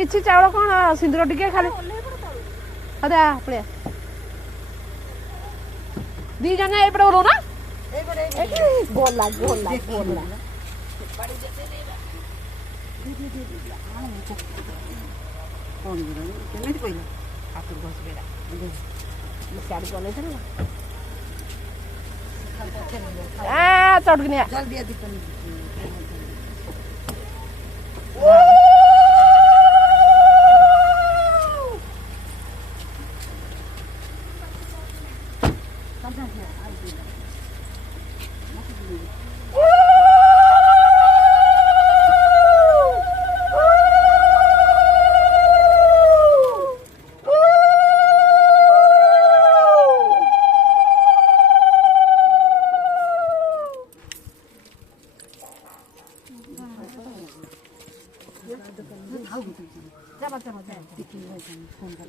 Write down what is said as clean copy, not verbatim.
किछि चावल कोन सिंदूर टिके खाली अरे आ पळे दी जने ए पड़ो रो ना ए पड़े गोला गोला गोला बड़ी जते नहीं दी आ कोन गिरो केने कोइला ठाकुर बस बेड़ा ये चार कोले थे आ चढ़ गया जल्दी आ दीपन जा फोन कर